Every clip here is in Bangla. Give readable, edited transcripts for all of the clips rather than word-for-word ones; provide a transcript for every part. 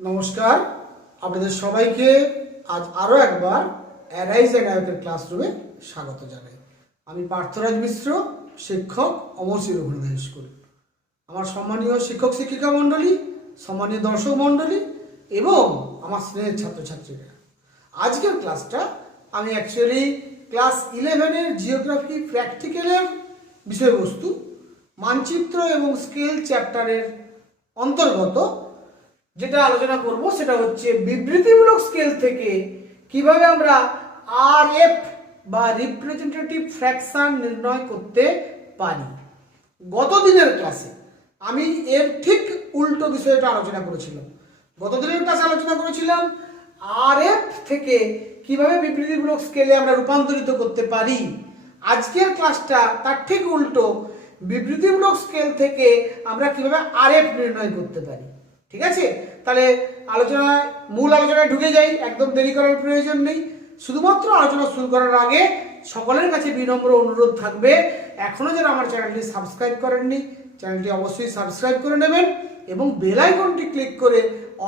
নমস্কার, আপনাদের সবাইকে আজ আরও একবার অ্যারাইজ অ্যান্ড আয়কের ক্লাসরুমে স্বাগত জানাই। আমি পার্থরাজ মিশ্র, শিক্ষক, অমরশী রঘুনাথ স্কুল। আমার সম্মানীয় শিক্ষক শিক্ষিকা মণ্ডলী, সম্মানীয় দর্শক মণ্ডলী এবং আমার স্নেহের ছাত্রছাত্রীরা, আজকের ক্লাসটা আমি অ্যাকচুয়ালি ক্লাস 11-এর জিওগ্রাফি প্র্যাকটিক্যালের বিষয়বস্তু মানচিত্র এবং স্কেল চ্যাপ্টারের অন্তর্গত যেটা আলোচনা করব সেটা হচ্ছে বিবৃতিমূলক স্কেল থেকে কিভাবে আমরা আরএফ বা রিপ্রেজেন্টেটিভ ফ্র্যাকশন নির্ণয় করতে পারি। গত দিনের ক্লাসে আমি এর ঠিক উল্টো বিষয়টা আলোচনা করেছিলাম। গত দিনের ক্লাসে আলোচনা করেছিলাম আরএফ থেকে কিভাবে বিবৃতিমূলক স্কেলে আমরা রূপান্তরিত করতে পারি। আজকের ক্লাসটা তার ঠিক উল্টো, বিবৃতিমূলক স্কেল থেকে আমরা কিভাবে আরএফ নির্ণয় করতে পারি। ঠিক আছে, তাহলে মূল আলোচনায় ঢুকে যাই। একদম দেরি করার প্রয়োজন নেই। শুধুমাত্র আলোচনা শুরু করার আগে সকলের কাছে বিনম্র অনুরোধ থাকবে, এখনো যারা আমার চ্যানেলটি সাবস্ক্রাইব করেননি চ্যানেলটি অবশ্যই সাবস্ক্রাইব করে নেবেন এবং বেল আইকনটি ক্লিক করে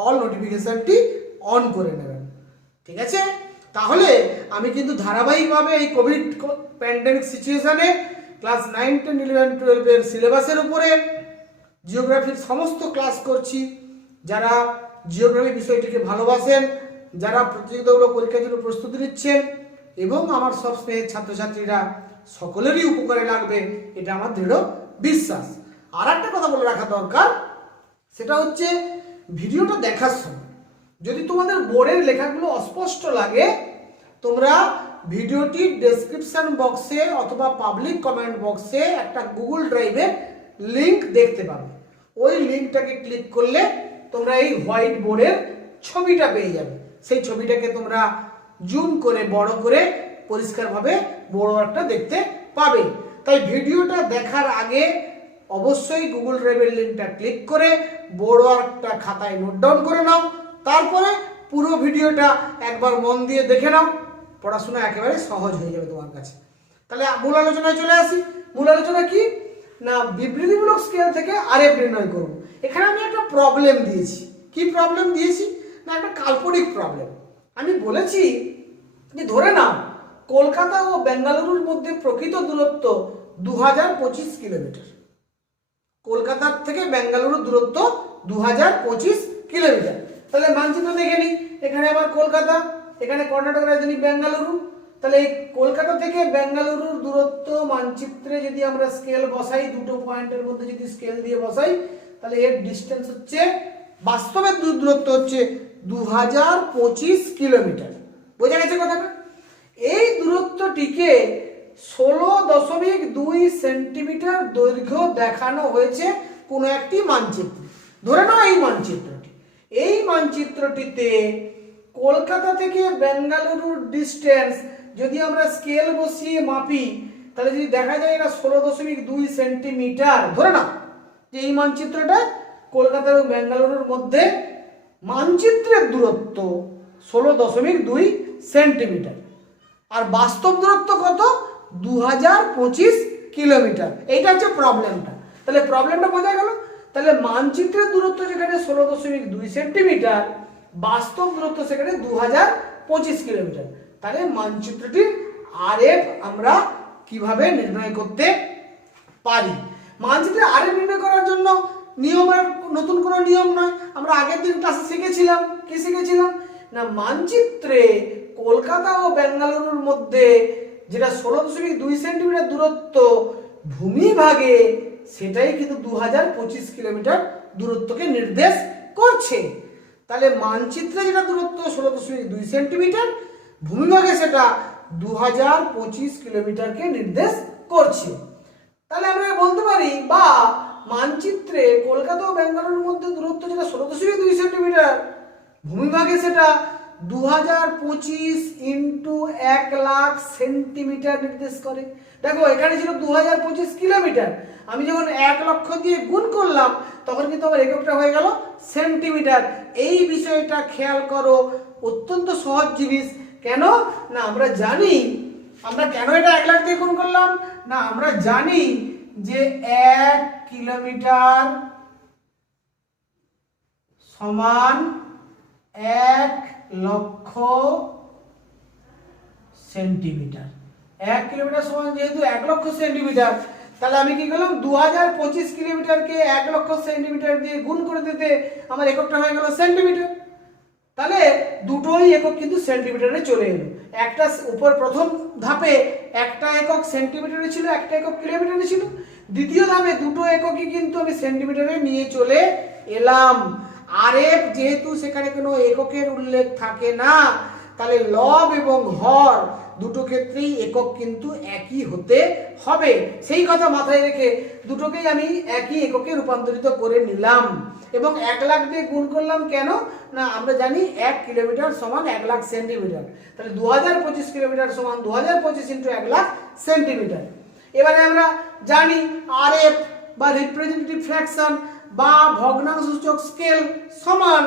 অল নোটিফিকেশনটি অন করে নেবেন। ঠিক আছে, তাহলে আমি কিন্তু ধারাবাহিকভাবে এই কোভিড প্যান্ডেমিক সিচুয়েশনে ক্লাস 9, 10, 11, 12-এর সিলেবাসের উপরে জিওগ্রাফির সমস্ত ক্লাস করছি। যারা জিওগ্রাফি বিষয়টিকে ভালোবাসেন, যারা প্রতিযোগিতামূলক পরীক্ষার জন্য প্রস্তুতি নিচ্ছেন এবং আমার সব স্নেহের ছাত্রছাত্রীরা, সকলেরই উপকারে লাগবে এটা আমার দৃঢ় বিশ্বাস। আর একটা কথা বলে রাখা দরকার, সেটা হচ্ছে ভিডিওটা দেখার সময় যদি তোমাদের বোর্ডের লেখাগুলো অস্পষ্ট লাগে, তোমরা ভিডিওটির ডেসক্রিপশন বক্সে অথবা পাবলিক কমেন্ট বক্সে একটা গুগল ড্রাইভের লিংক দেখতে পাবে। ওই লিংকটাকে ক্লিক করলে তোমরা এই হোয়াইট বোর্ডের ছবিটা পেয়ে যাবে। সেই ছবিটাকে তোমরা জুম করে বড় করে পরিষ্কারভাবে বড় একটা দেখতে পাবে। তাই ভিডিওটা দেখার আগে অবশ্যই গুগল ড্রাইভের লিংকটা ক্লিক করে বড় একটা খাতায় নোট ডাউন করে নাও। তারপরে পুরো ভিডিওটা একবার মন দিয়ে দেখে নাও, পড়াশোনা একেবারে সহজ হয়ে যাবে তোমার কাছে। তাহলে মূল আলোচনায় চলে আসি। মূল আলোচনা কি না, বিবৃতিমূলক স্কেল থেকে আরএফ নির্ণয় করব। এখানে আমি একটা প্রবলেম দিয়েছি। কি প্রবলেম দিয়েছি না, একটা কাল্পনিক প্রবলেম। আমি বলেছি যে ধরে নাও কলকাতা ও বেঙ্গালুরুর মধ্যে প্রকৃত দূরত্ব 2025 কিলোমিটার। কলকাতার থেকে বেঙ্গালুরুর দূরত্ব 2025 কিলোমিটার। তাহলে মানচিত্র দেখে নিই। এখানে আমার কলকাতা, এখানে কর্ণাটক রাজধানী বেঙ্গালুরু। তাহলে এই কলকাতা থেকে বেঙ্গালুরুর দূরত্ব মানচিত্রে যদি আমরা স্কেল বসাই, দুটো পয়েন্টের মধ্যে যদি স্কেল দিয়ে বসাই, তাহলে এর ডিস্টেন্স হচ্ছে, বাস্তবের দূরত্ব হচ্ছে 2025 কিলোমিটার। বোঝা গেছে কথাটা? এই দূরত্বটিকে 16.2 সেন্টিমিটার দৈর্ঘ্য দেখানো হয়েছে কোনো একটি মানচিত্রে। ধরে নাও এই মানচিত্রটিতে কলকাতা থেকে বেঙ্গালুরুর ডিস্টেন্স যদি আমরা স্কেল বসিয়ে মাপি, তাহলে যদি দেখা যায় এটা 16.2 সেন্টিমিটার। ধরে নাও যে এই মানচিত্রটা কলকাতা এবং বেঙ্গালুরুর মধ্যে মানচিত্রের দূরত্ব 16.2 সেন্টিমিটার, আর বাস্তব দূরত্ব কত? 2025 কিলোমিটার। এইটা হচ্ছে প্রবলেমটা। তাহলে প্রবলেমটা বোঝা গেল। তাহলে মানচিত্রের দূরত্ব যেখানে 16.2 সেন্টিমিটার, বাস্তব দূরত্ব সেখানে 2025 কিলোমিটার। তাহলে মানচিত্রটির আরএফ আমরা কিভাবে নির্ণয় করতে পারি? মানচিত্রে আরএফ নির্ণয় করার জন্য নিয়মের নতুন কোনো নিয়ম নয়। আমরা আগের দিন ক্লাসে শিখেছিলাম। কি শিখেছিলাম না, মানচিত্রে কলকাতা ও বেঙ্গালুরুর মধ্যে যেটা 16.2 সেন্টিমিটার দূরত্ব ভূমিভাগে, সেটাই কিন্তু 2025 কিলোমিটার দূরত্বকে নির্দেশ করছে। তাহলে মানচিত্রে যেটা দূরত্ব 16.2 সেন্টিমিটার, ভূমিভাগে সেটা 2025 কিলোমিটারকে নির্দেশ করছে। তাহলে আমরা বলতে পারি, বা মানচিত্রে কলকাতা ও বেঙ্গালুরুর মধ্যে দূরত্ব যেটা 16.2 সেন্টিমিটার, ভূমিভাগে সেটা 2025 ইন্টু 1 লাখ সেন্টিমিটার নির্দেশ করে। দেখো এখানে ছিল 2025 কিলোমিটার, আমি যখন 1 লক্ষ দিয়ে গুণ করলাম তখন কিন্তু আমার এককটা হয়ে গেল সেন্টিমিটার। এই বিষয়টা খেয়াল করো, অত্যন্ত সহজ জিনিস। কেন না, আমরা জানি, আমরা কেন এটা 1 লাখ দিয়ে গুণ করলাম না, আমরা জানি যে 1 কিলোমিটার সমান 1,00,000 সেন্টিমিটার। 1 কিলোমিটার সমান যেহেতু 1,00,000 সেন্টিমিটার, তাহলে আমি কি করলাম 2025 কিলোমিটারকে 1,00,000 সেন্টিমিটার দিয়ে গুণ করে দিতে আমার এককটা হয়ে গেল সেন্টিমিটার। তাহলে দুটোই একক কিন্তু সেন্টিমিটারে চলে এলো। একটা উপর প্রথম ধাপে একটা একক সেন্টিমিটারে ছিল, একটা একক কিলোমিটারে ছিল। দ্বিতীয় ধাপে দুটো এককই কিন্তু আমি সেন্টিমিটারে নিয়ে চলে এলাম। আরএফ যেহেতু সেখানে কোনো এককের উল্লেখ থাকে না, তাহলে লব এবং হর দুটো ক্ষেত্রেই একক কিন্তু একই হতে হবে। সেই কথা মাথায় রেখে দুটোকেই আমি একই এককে রূপান্তরিত করে নিলাম এবং 1,00,000 দিয়ে গুণ করলাম। কেন না, আমরা জানি 1 কিলোমিটার সমান 1,00,000 সেন্টিমিটার। তাহলে 2025 কিলোমিটার সমান 2025 × 1,00,000 সেন্টিমিটার। এবারে আমরা জানি আরএফ বা রিপ্রেজেন্টেটিভ ফ্র্যাকশন বা ভগ্নাংশসূচক স্কেল সমান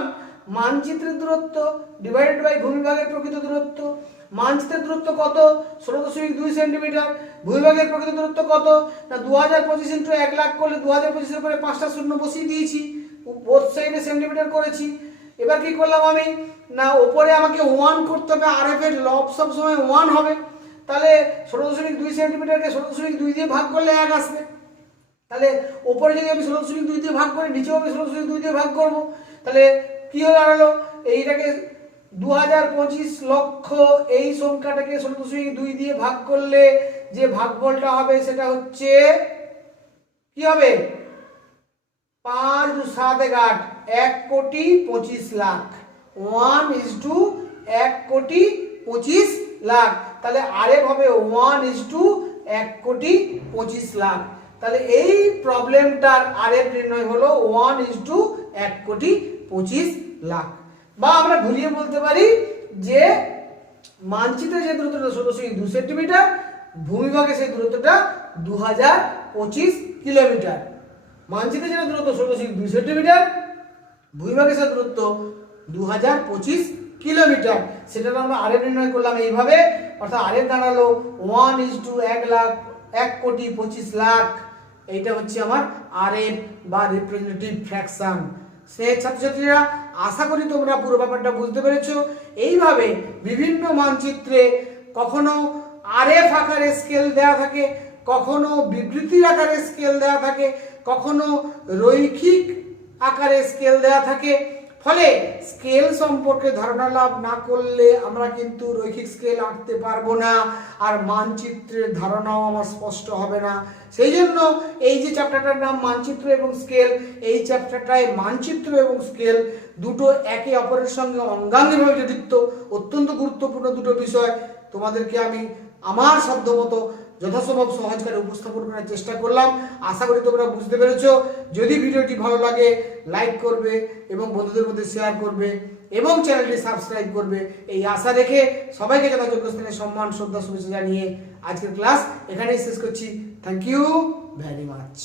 মানচিত্রের দূরত্ব ডিভাইডেড বাই ভূমিভাগের প্রকৃত দূরত্ব। মানচিত্রের দূরত্ব কত? 16.2 সেন্টিমিটার। ভূমিভাগের প্রকৃত দূরত্ব কত? না 2025 × 1,00,000 করলে 2025 এর পরে 5টা শূন্য বসিয়ে দিয়েছি, বোথ সাইডে সেন্টিমিটার করেছি। এবার কি করলাম আমি না, উপরে আমাকে 1 করতে হবে, আরএফ এর লব সব সময় 1 হবে। তাহলে 16.2 সেন্টিমিটারকে 16.2 দিয়ে ভাগ করলে 1 আসবে। তাহলে উপরে যদি আমি 16.2 দিয়ে ভাগ করি, নিচেও আমি 16.2 দিয়ে ভাগ করব। তাহলে কি হয়ে দাঁড়ালো, এইটাকে 2025 লক্ষ এই সংখ্যাটাকে 16.2 দিয়ে ভাগ করলে যে ভাগফলটা হবে সেটা হচ্ছে কি হবে 5 × 7 = 1,25,00,000। 1:1,25,00,000। তাহলে আরএফ হবে 1:1,25,00,000। তাহলে এই প্রবলেমটার আরএফ নির্ণয় হলো 1:1,25,00,000। বা আমরা ঘুরিয়ে বলতে পারি যে মানচিত্রে যে দূরত্বটা 16.2 সেন্টিমিটার, ভূমিভাগে সেই দূরত্বটা 2025 কিলোমিটার। মানচিত্রে যেটা দূরত্ব 16.2 সেন্টিমিটার, ভূমিভাগে সেই দূরত্ব 2025 কিলোমিটার। সেটা আমরা আরএফ নির্ণয় করলাম এইভাবে। অর্থাৎ আরএফ দাঁড়ালো 1:1,25,00,000। এইটা হচ্ছে আমার আরএফ বা রিপ্রেজেন্টেটিভ ফ্র্যাকশন। সে ছাত্রছাত্রীরা, আশা করি তোমরা পুরো ব্যাপারটা বুঝতে পেরেছো। এইভাবে বিভিন্ন মানচিত্রে কখনো আরএফ আকারে স্কেল দেওয়া থাকে, কখনো বিবৃতির আকারে স্কেল দেওয়া থাকে, কখনো রৈখিক আকারে স্কেল দেওয়া থাকে। ফলে স্কেল সম্পর্কে ধারণা লাভ না করলে আমরা কিন্তু রৈখিক স্কেল আঁকতে পারবো না, আর মানচিত্রের ধারণাও আমার স্পষ্ট হবে না। সেই জন্য এই যে চ্যাপ্টারটার নাম মানচিত্র এবং স্কেল, এই চ্যাপ্টারটায় মানচিত্র এবং স্কেল দুটো একে অপরের সঙ্গে অঙ্গাঙ্গিভাবে জড়িত, অত্যন্ত গুরুত্বপূর্ণ দুটো বিষয়। তোমাদেরকে আমি আমার সাধ্যমতো যথাসম্ভব সহজ করে উপস্থাপন করার চেষ্টা করলাম। আশা করি তোমরা বুঝতে পেরেছো। যদি ভিডিওটি ভালো লাগে লাইক করবে এবং বন্ধুদের মধ্যে শেয়ার করবে এবং চ্যানেলটি সাবস্ক্রাইব করবে, এই আশা রেখে সবাইকে যথাযোগ্য স্থানে সম্মান, শ্রদ্ধা, শুভেচ্ছা জানিয়ে আজকের ক্লাস এখানেই শেষ করছি। Thank you very much.